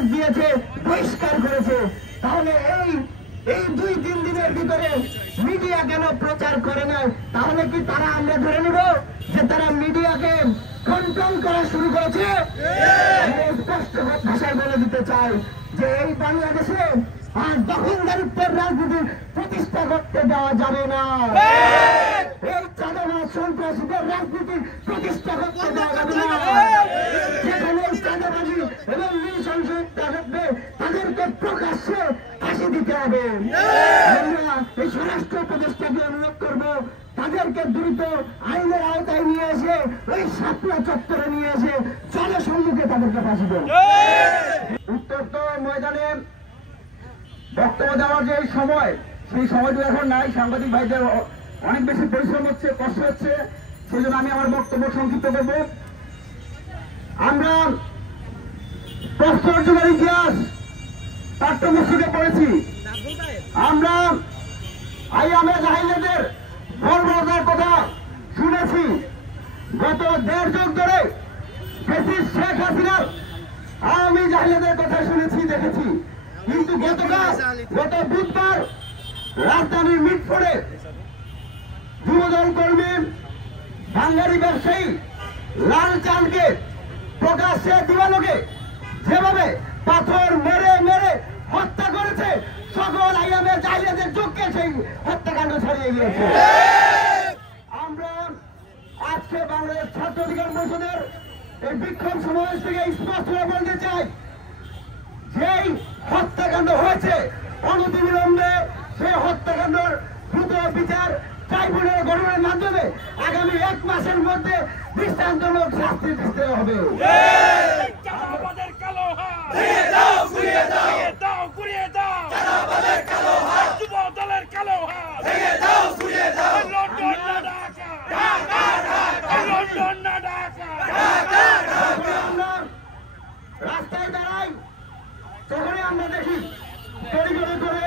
Notice দিয়েছে, বহিষ্কার করেছে। তাহলে এই 2-3 দিনের ভিতরে মিডিয়া কেন প্রচার করে না? তাহলে কি তারা আমরা ধরে নিব যে তারা মিডিয়াকে কন্ট্রোল করা শুরু করেছে? স্পষ্ট ভাষায় বলে দিতে চাই যে এই বাংলাদেশে আর দখলদারিত্বের রাজনীতি প্রতিষ্ঠা করতে দেওয়া যাবে না। এই চাঁদাবাজ সন্ত্রাসীদের রাজনীতি প্রতিষ্ঠা করতে দেওয়া যাবে না। যেখানে চাঁদাবাজি এবং নৃশংসতা ঘটবে তাদেরকে প্রকাশ্যে ফাঁসি দিতে হবে। আমরা এই স্বরাষ্ট্র উপদেষ্টাকে অনুরোধ করবো তাদেরকে দ্রুত আইনের আওতায় নিয়ে এসে ওই শাপলা চত্বরে নিয়ে এসে জনসম্মুখে তাদেরকে ফাঁসি দেন। উত্তপ্ত ময়দানে বক্তব্য দেওয়ার যে সময়, সেই সময়টা এখন নাই। সাংবাদিক ভাইদের অনেক বেশি পরিশ্রম হচ্ছে, কষ্ট হচ্ছে, সেই জন্য আমি আমার বক্তব্য সংক্ষিপ্ত করব। আমরা প্রস্তর যুগের ইতিহাস পাঠ্যপুস্তকে পড়েছি। আমরা আইয়ামে জাহিলিয়াতের বর্বরতার কথা শুনেছি। গত 1.5 যুগ ধরে শেখ হাসিনার আওয়ামী জাহিলিয়াতের কথা শুনেছি, দেখেছি। কিন্তু গত বুধবার রাজধানীর মিটফোর্ডে যুবদল কর্মী বাঙালি ব্যবসায়ী লালচাঁদকে প্রকাশ্যে দিবালোকে যেভাবে পাথর মেরে মেরে হত্যা করেছে, সকল আইয়ামের জাহিলিয়াতের যুগকে সেই হত্যাকাণ্ড ছাড়িয়ে গিয়েছে। আমরা আজকে বাংলাদেশ ছাত্র অধিকার পরিষদের এই বিক্ষোভ সমাবেশ থেকে স্পষ্ট বলতে চাই, যেই হত্যাকাণ্ড হয়েছে অনতিবিলম্বে সেই হত্যাকাণ্ডের দ্রুত বিচার ট্রাইব্যুনাল গঠনের মাধ্যমে আগামী 1 মাসের মধ্যে দৃষ্টান্তমূলক শাস্তি দিতে হবে। রাস্তায় দাঁড়াই তখনই আমরা দেখি তড়িঘড়ি করে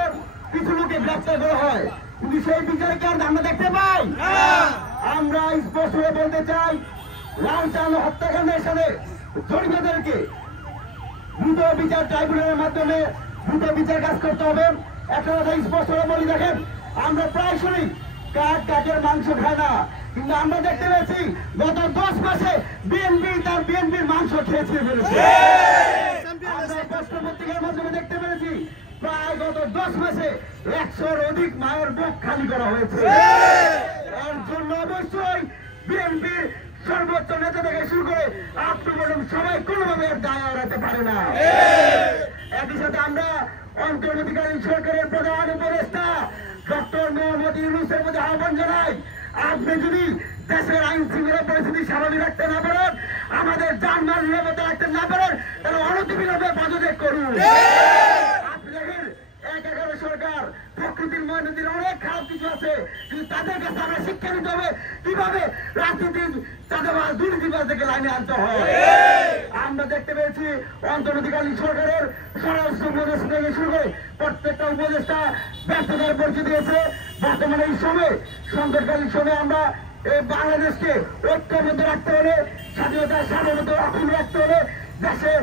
কিছু লোকে গ্রেপ্তার করা হয়, কিন্তু সেই বিচার কি আমরা দেখতে পাই? আমরা স্পষ্ট বলতে চাই, লালচাঁদ হত্যাকাণ্ডের সাথে জড়িতদেরকে দ্রুত বিচার ট্রাইব্যুনালের মাধ্যমে দ্রুত বিচার কাজ করতে হবে। একটা কথা স্পষ্ট বলি, দেখেন আমরা প্রায় শুনি কাকের মাংস খায় না, কিন্তু আমরা দেখতে পেয়েছি গত 10 মাসে বিএনপি তার বিএনপির মাংস খেয়েছে ফেলেছে। আমরা স্পষ্ট পত্রিকার মাধ্যমে দেখতে পেরেছি প্রায় গত 10 মাসে 100-র অধিক মায়ের বুক খালি করা হয়েছে। এর জন্য অবশ্যই বিএনপির সর্বোচ্চ নেতা থেকে শুরু করে আপনি বলুন সবাই কোনোভাবে দায় এড়াতে পারে না। একই সাথে আমরা অন্তর্বর্তীকালীন সরকারের প্রধান উপদেষ্টা ডক্টর মোহাম্মদ ইউনূসের মধ্যে আহ্বান জানাই, আপনি যদি দেশের আইন শৃঙ্খলা পরিস্থিতি স্বাভাবিক রাখতে না পারেন, আমাদের যানবাহন নিরাপত্তা রাখতে না পারেন, তাহলে অনতিবিলম্বে পদত্যাগ করুন। আপনি দেখেন 1-11 সরকার প্রকৃতির ময়নাদির অনেক খারাপ কিছু আছে, কিন্তু তাদের কাছে আমরা শিক্ষা দিতে হবে কিভাবে রাজনীতির চাঁদাবাজ দুর্নীতিবাজ থেকে লাইনে আনতে হয়। আমরা দেখতে পেয়েছি অন্তর্বর্তীকালীন সরকারের স্বরাষ্ট্র উপদেষ্টা থেকে শুরু করে প্রত্যেকটা উপদেষ্টা ব্যর্থতার পরিচয় দিয়েছে। বর্তমানে এই সময় সংকটকালীন সময়ে আমরা এই বাংলাদেশকে ঐক্যবদ্ধ রাখতে হলে, স্বাধীনতার সার্বভৌমত্ব অক্ষুণ্ণ রাখতে হলে, দেশে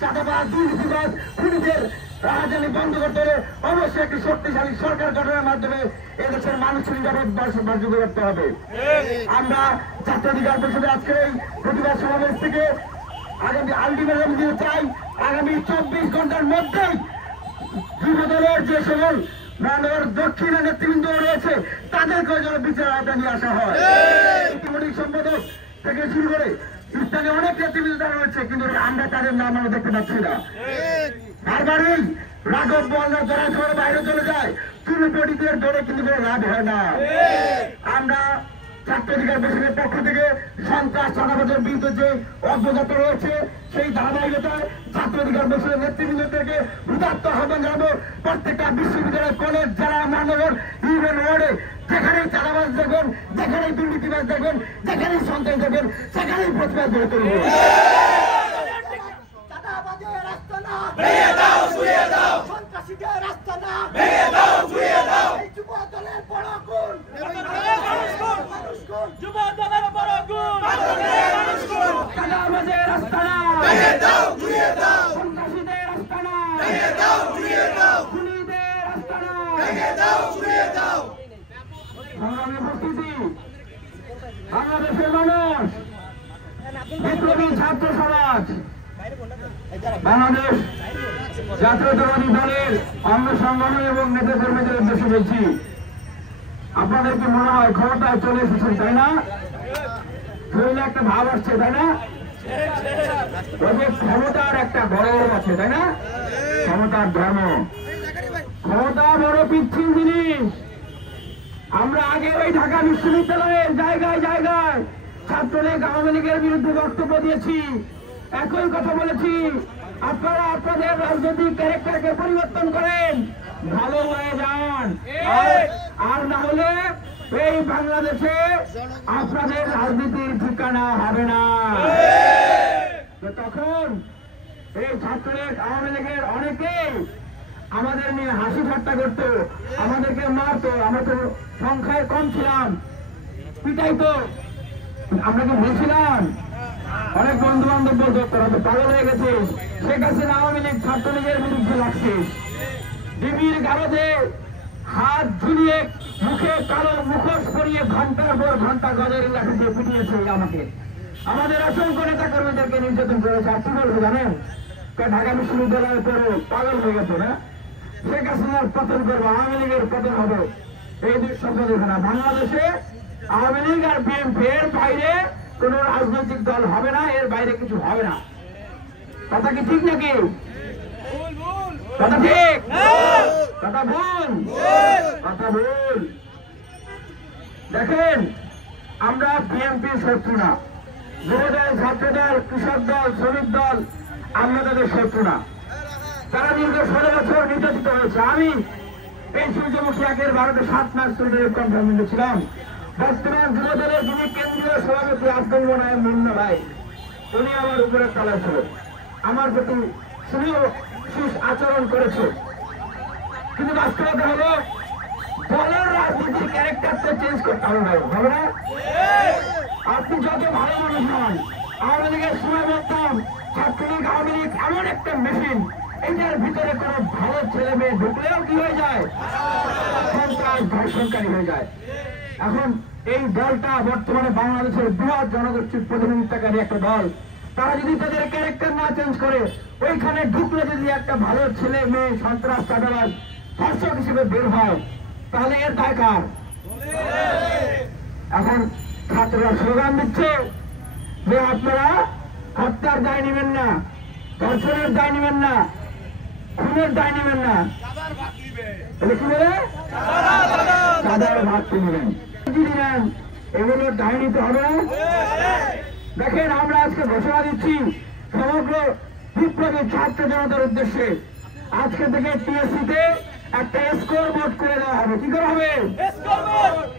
চাঁদাবাজ দুর্নীতিবাজ খুনিদের রাজধানী বন্ধ করতে হলে অবশ্যই একটি শক্তিশালী সরকার গঠনের মাধ্যমে এদেশের মানুষের নিরাপদ বাসযোগ্য করতে হবে। আমরা ছাত্র অধিকার পরিষদে আজকের এই প্রতিবাদ সমাবেশ থেকে আগামী আলটিমেটাম দিতে চাই, আগামী 24 ঘন্টার মধ্যেই যুবদলের যে সকল মহানগর দক্ষিণের নেতৃবৃন্দ রয়েছে তাদেরকে যেন বিচার আওতায় নিয়ে আসা হয়। সাংগঠনিক সম্পাদক থেকে শুরু করে স্থানীয় অনেক নেতৃবৃন্দ রয়েছে, কিন্তু আমরা তাদের নাম আমরা দেখতে পাচ্ছি না। বারবারই রাঘব বোয়ালদার যারা শহরে বাইরে চলে যায়, চুরিপটিদের ধরে কিন্তু কোনো লাভ হয় না। আমরা ছাত্র অধিকার পরিষদের পক্ষ থেকে সন্ত্রাস চাঁদাবাজের বিরুদ্ধে যে অগ্রযাত্রা রয়েছে, সেই ধারাবাহিকতায় ছাত্র অধিকার পরিষদের নেতৃবৃন্দকে উদাত্ত আহ্বান জানাবো, প্রত্যেকটা বিশ্ববিদ্যালয়, কলেজ, জেলা, মহানগর, ইউনিয়ন ওয়ার্ডে যেখানেই চাঁদাবাজ দেখবেন, যেখানেই দুর্নীতিবাজ দেখবেন, যেখানেই সন্ত্রাস দেখবেন, সেখানেই প্রতিবাদ গড়ে তুলব। যুবদলের বড় গুণ, চাঁদাবাজের রাস্তা না, সন্ত্রাসীদের রাস্তা না। খুনিদের আস্তানা সংগ্রামী উপস্থিতি, বাংলাদেশের মানুষ, বিপ্লবী ছাত্র সমাজ, বাংলাদেশ জাতীয়তাবাদী দলের অঙ্গ সংগঠন এবং নেতা কর্মীদের উদ্দেশ্যে বলছি, আপনাদের কি মনে হয় ক্ষমতায় চলে এসেছেন, তাই না? শরীরে একটা ভাব আসছে, তাই না? ক্ষমতার একটা গরম আছে, তাই না? ক্ষমতার ধর্ম, ক্ষমতা বড় পিচ্ছিল জিনিস। আমরা আগে ওই ঢাকা বিশ্ববিদ্যালয়ের জায়গায় জায়গায় ছাত্রলীগ আওয়ামী লীগের বিরুদ্ধে বক্তব্য দিয়েছি, একই কথা বলেছি। আপনারা আপনাদের রাজনৈতিক ক্যারেক্টারকে পরিবর্তন করেন, ভালো হয়ে যান, আর না হলে এই বাংলাদেশে আপনাদের রাজনীতির ঠিকানা হবে না। তখন এই ছাত্রলীগ আওয়ামী লীগের অনেকেই আমাদের নিয়ে হাসি ঠাট্টা করতো, আমাদেরকে মারতো, আমরা তো সংখ্যায় কম ছিলাম, পিটাইতো। আমরা কি বলছিলাম? অনেক বন্ধু বান্ধব বলতো তোরা তো পাগল হয়ে গেছিস, শেখ হাসিনা আওয়ামী লীগ ছাত্রলীগের বিরুদ্ধে লাগছিস। ডিবির গারদে হাত ঝুলিয়ে মুখে কালো মুখোশ পরিয়ে ঘন্টার পর ঘন্টা গজের লাঠিতে পিটিয়েছে আমাকে। আমাদের অসংখ্য নেতা কর্মীদেরকে নির্যাতন করেছে। আর কি বলবো জানেন? ঢাকা বিশ্ববিদ্যালয়ের পরে পাগল হয়ে গেছে না, শেখ হাসিনার পতন করবো, আওয়ামী লীগের পতন হবে, এই দুঃস্বপ্ন দেখে না। বাংলাদেশে আওয়ামী লীগ আর বিএনপি এর বাইরে কোন রাজনৈতিক দল হবে না, এর বাইরে কিছু হবে না। কথা কি ঠিক নাকি? কথা ঠিক? কথা ভুল? কথা ভুল। দেখেন, আমরা বিএনপির শত্রু না, যুবদল, ছাত্রদল, কৃষক দল, শ্রমিক দল, আমরা তাদের শত্রু না। তারা দীর্ঘ 16 বছর নির্যাতিত হয়েছে। আমি এই সূর্যমুখী 1-12 7 মাস তৃণমূল কনফারেন্সে ছিলাম। বর্তমান যুবদলের যিনি কেন্দ্রীয় সভাপতি আব্দুল মোনায়েম মুন্না ভাই, উনি আমার উপরে তলায় ছিল, আমার প্রতি সুশীল আচরণ করেছে। কিন্তু বাস্তবতা হলো দলের রাজনীতির ক্যারেক্টারটা চেঞ্জ করতে হবে, ভাই, হবে না? আপনি যত ভালো মানুষ হন, আওয়ামী লীগের সময় বলতাম ছাত্রলীগ আওয়ামী লীগ এমন একটা মেশিন, এটার ভিতরে কোনো ভালো ছেলে মেয়ে ঢুকলেও কি হয়ে যায়? সন্ত্রাস, ধর্ষণকারী হয়ে যায়। এখন এই দলটা বর্তমানে বাংলাদেশের বৃহৎ জনগোষ্ঠীর প্রতিনিধিত্বকারী একটা দল। তারা যদি তাদের ক্যারেক্টার না চেঞ্জ করে, ওইখানে ঢুকলে যদি একটা ভালো ছেলে মেয়ে সন্ত্রাস, চাঁদাবাজ, ধর্ষক হিসেবে বের হয়, তাহলে এর দায় কার? এখন ছাত্ররা স্লোগান দিচ্ছে যে আপনারা হত্যার দায় নেবেন না, ধর্ষণের দায় নেবেন না, খুনের দায় নেবেন না, কি বলে? চাঁদার ভাগ নেবেন, এগুলো দায় নিতে হবে না। দেখেন, আমরা আজকে ঘোষণা দিচ্ছি সমগ্র বিপ্লবী ছাত্র জনতার উদ্দেশ্যে, আজকে থেকে টিএসসিতে একটা স্কোর বোর্ড করে দেওয়া হবে। কি করা হবে?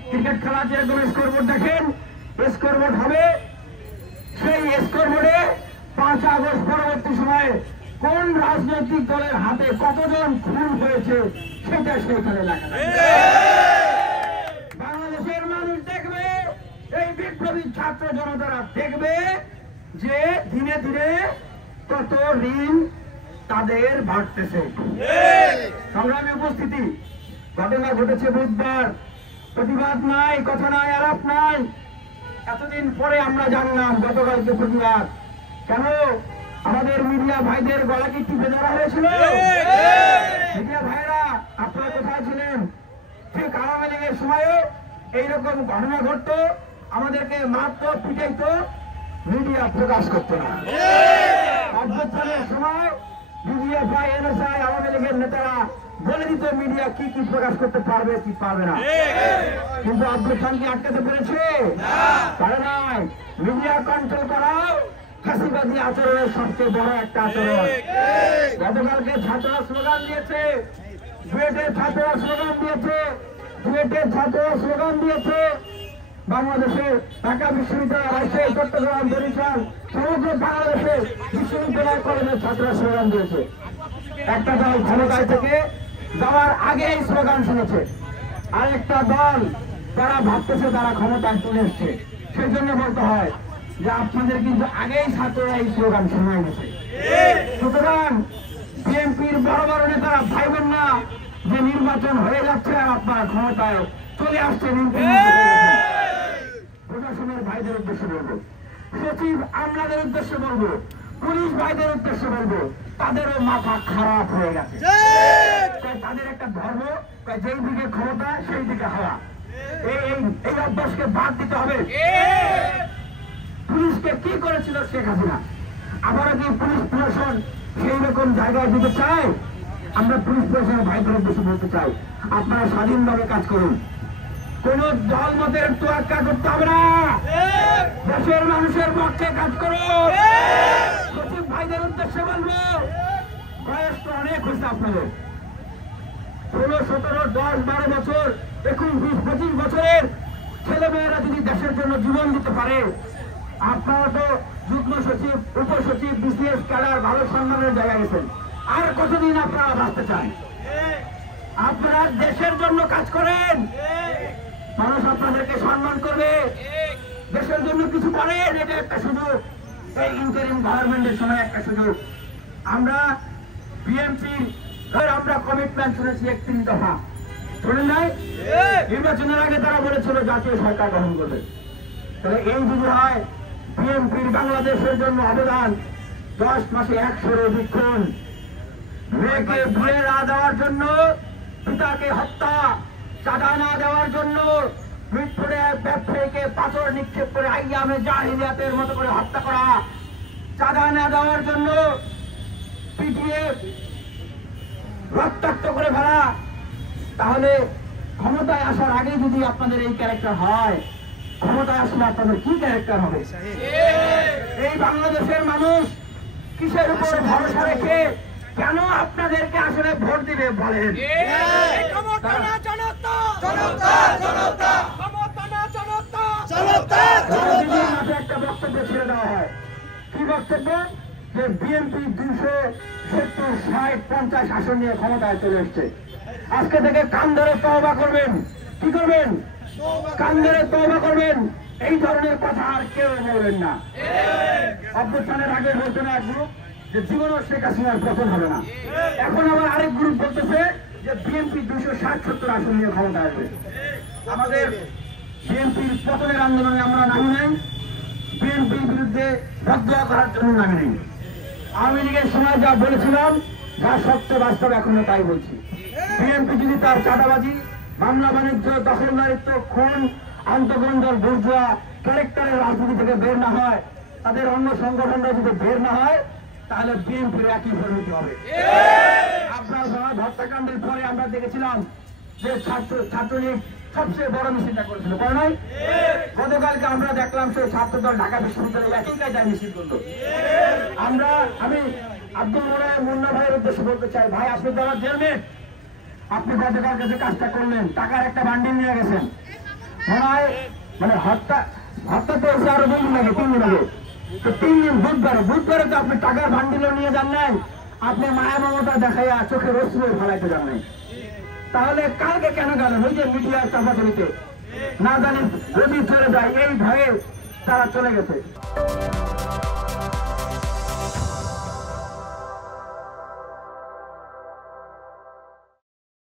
ক্রিকেট খেলা যেরকম স্কোর বোর্ড দেখেন, স্কোর বোর্ড হবে। সেই স্কোর বোর্ডে 5 আগস্ট পরবর্তী সময়ে কোন রাজনৈতিক দলের হাতে কতজন খুন হয়েছে সেটা সেইখানে লেখা থাকবে। বাংলাদেশের মানুষ দেখবে, এই বিপ্লবী ছাত্র জনতারা দেখবে যে দিনে দিনে কত ঋণ তাদের বাড়তেছে। সংগ্রামী উপস্থিতি, ঘটনা ঘটেছে বুধবার, প্রতিবাদ নাই, কথা নাই, আলাপ নাই। এতদিন পরে আমরা জানলাম গতকালকে প্রতিবাদ। কেন? আমাদের মিডিয়া ভাইদের গলা কি টিপে ধরা হয়েছিল? মিডিয়া ভাইরা আপনারা কোথায় ছিলেন? ঠিক আওয়ামী লীগের সময়ও এইরকম ঘটনা ঘটতো, আমাদেরকে মারতো, পিটাইতো, মিডিয়া প্রকাশ করতো না। অভ্যুত্থানের সময় বিজিএফআই, এনএসআই, আওয়ামী লীগের নেতারা বলে দিত মিডিয়া কি কি প্রকাশ করতে পারবে, কি পারবে না। কিন্তু অভ্যুত্থান কি আটকাতে পেরেছে? পারে নাই। মিডিয়া কন্ট্রোল করাও ফাঁসিবাদী আচরণের সবচেয়ে বড় একটা আচরণ। গতকালকে ছাত্ররা স্লোগান দিয়েছে, বুয়েটের ছাত্ররা স্লোগান দিয়েছে, বুয়েটের ছাত্ররা স্লোগান দিয়েছে, বাংলাদেশে ঢাকা বিশ্ববিদ্যালয়, রাজশাহী, চট্টগ্রাম, বরিশাল, সমগ্র বাংলাদেশে বিশ্ববিদ্যালয়, কলেজের ছাত্ররা স্লোগান দিয়েছে। একটা দল ক্ষমতায় থেকে যাওয়ার আগে এই স্লোগান শুনেছে, আরেকটা দল তারা ভাবতেছে তারা ক্ষমতায় চলে এসছে। সেই জন্য বলতে হয় যে আপনাদের কিন্তু আগেই ছাত্ররা এই স্লোগান শোনায় গেছে। সুতরাং বিএনপির বড় নির্বাচন হয়ে যাচ্ছে আর আপনারা ক্ষমতায় চলে আসছেন। প্রশাসনের ভাইদের উদ্দেশ্যে বলবো, সচিব আমলাদের উদ্দেশ্যে বলবো, পুলিশ ভাইদের উদ্দেশ্যে বলবো, তাদেরও মাথা খারাপ হয়ে গেছে। তাদের একটা ধর্ম, যেই দিকে ক্ষমতা সেই দিকে হাওয়া। এই অভ্যাসকে বাদ দিতে হবে। পুলিশকে কি করেছিল শেখ হাসিনা? আবারও কি পুলিশ প্রশাসন সেই রকম জায়গায় দিতে চায়? আমরা পুলিশ প্রশাসনের ভাইদের উদ্দেশ্যে বলতে চাই, আপনারা স্বাধীনভাবে কাজ করুন, কোন দল মতের তোয়াক্কা করতে হবে না, দেশের মানুষের পক্ষে কাজ করুন। সচিব ভাইদের উদ্দেশ্যে বলবো, বয়স তো অনেক হয়েছে আপনাদের, 16, 17, 10, 12 বছর, 21, 20, 25 বছরের ছেলেমেয়েরা যদি দেশের জন্য জীবন দিতে পারে, আপনারা তো যুগ্ম সচিব, উপসচিব, বিসিএস ক্যাডার ভালো সম্মানের জায়গায় গেছেন, আর কতদিন আপনারা বাঁচতে চান? আপনারা দেশের জন্য কাজ করেন, মানুষ আপনাদেরকে সম্মান করবে, দেশের জন্য কিছু করেন, এটা একটা সুযোগ। এই ইন্টারিম গভর্নমেন্টের সময় একটা সুযোগ। আমরা বিএনপির আমরা কমিটমেন্ট শুনেছি 31 দফা, শুনেন নাই? নির্বাচনের আগে তারা বলেছিল জাতীয় সরকার গঠন করবে। তাহলে এই যদি হয়, বিএনপির বাংলাদেশের জন্য অবদান 10 মাসে 100-এর অধিক খুন, মেয়েকে বিয়ে না দেওয়ার জন্য, পিতাকে হত্যা, চাঁদা না দেওয়ার জন্য মিটফোড়ে ব্যবসায়ীকে পাথর নিক্ষেপ করে আইয়ামে জাহিলিয়াতের মতো করে হত্যা করা, চাঁদা না দেওয়ার জন্য পিটিয়ে রক্তাক্ত করে ফেলা। তাহলে ক্ষমতায় আসার আগে যদি আপনাদের এই ক্যারেক্টার হয়, ক্ষমতায় আসলে আপনাদের কি ক্যারেক্টার হবে? এই বাংলাদেশের মানুষ কিসের উপর ভরসা রেখে কেন আপনাদেরকে আসলে ভোট দিবে বলেন? একটা বক্তব্য ছেড়ে দেওয়া হয়, কি বক্তব্য? যে বিএনপি 270, 60, 50 আসন নিয়ে ক্ষমতায় চলে এসছে। আজকে থেকে কান ধরে তওবা করবেন। কি করবেন? কান ধরে তওবা করবেন। এই ধরনের কথা আর কেউ বলবেন না। অভ্যুত্থানের আগে বলতো না এক গ্রুপ যে জীবনও শেখ হাসিনার পতন হবে না, এখন আবার আরেক গ্রুপ বলতেছে যে বিএনপি 260-70 আসন নিয়ে ক্ষমতা আসবে। আমাদের বিএনপির পতনের আন্দোলনে আমরা নামি নাই, বিএনপির বিরুদ্ধে বদয়া করার জন্য নামি নেই। আওয়ামী লীগের সময় যা বলেছিলাম, যা সত্য বাস্তব এখনো তাই বলছি। বিএনপি যদি তার চাঁদাবাজি, মামলা বাণিজ্য, দখলদারিত্ব, খুন, আন্তঃগন্ধর বুর্জোয়া ক্যারেক্টারের রাজনীতি থেকে বের না হয়, তাদের অন্য সংগঠনরা যদি বের না হয়, তাহলে বিএনপির একই পরিণতি হবে। আপনার সমাজ হত্যাকাণ্ডের পরে আমরা দেখেছিলাম যে ছাত্রলীগ সবচেয়ে বড় মিছিলটা করেছিল, করে নাই? গতকালকে আমরা দেখলাম সেই ছাত্রদল ঢাকা বিশ্ববিদ্যালয়ে একই কায়দায় মিছিল করলো। আমি আব্দুল মুন্না ভাইয়ের উদ্দেশ্যে বলতে চাই, ভাই আপনি তো আমার জেলমেট, আপনি গতকালকে যে কাজটা করলেন, টাকার একটা বান্ডিল নিয়ে গেছেন, মনে হয় মানে হত্যা তো হচ্ছে আরো 2 দিন আগে, 3 দিন আগে, তো 3 দিন বুধবারে তো আপনি টাকার বান্ডিলও নিয়ে যান নাই, আপনি মায়া মমতা দেখাইয়া চোখের অশ্রু ফেলাইতে যান নাই। তাহলে কালকে কেন গেলেন? ওই যে মিডিয়ার চাপাচাপিতে না জানি যদি চলে যায়, এই ভয়ে তারা চলে গেছে।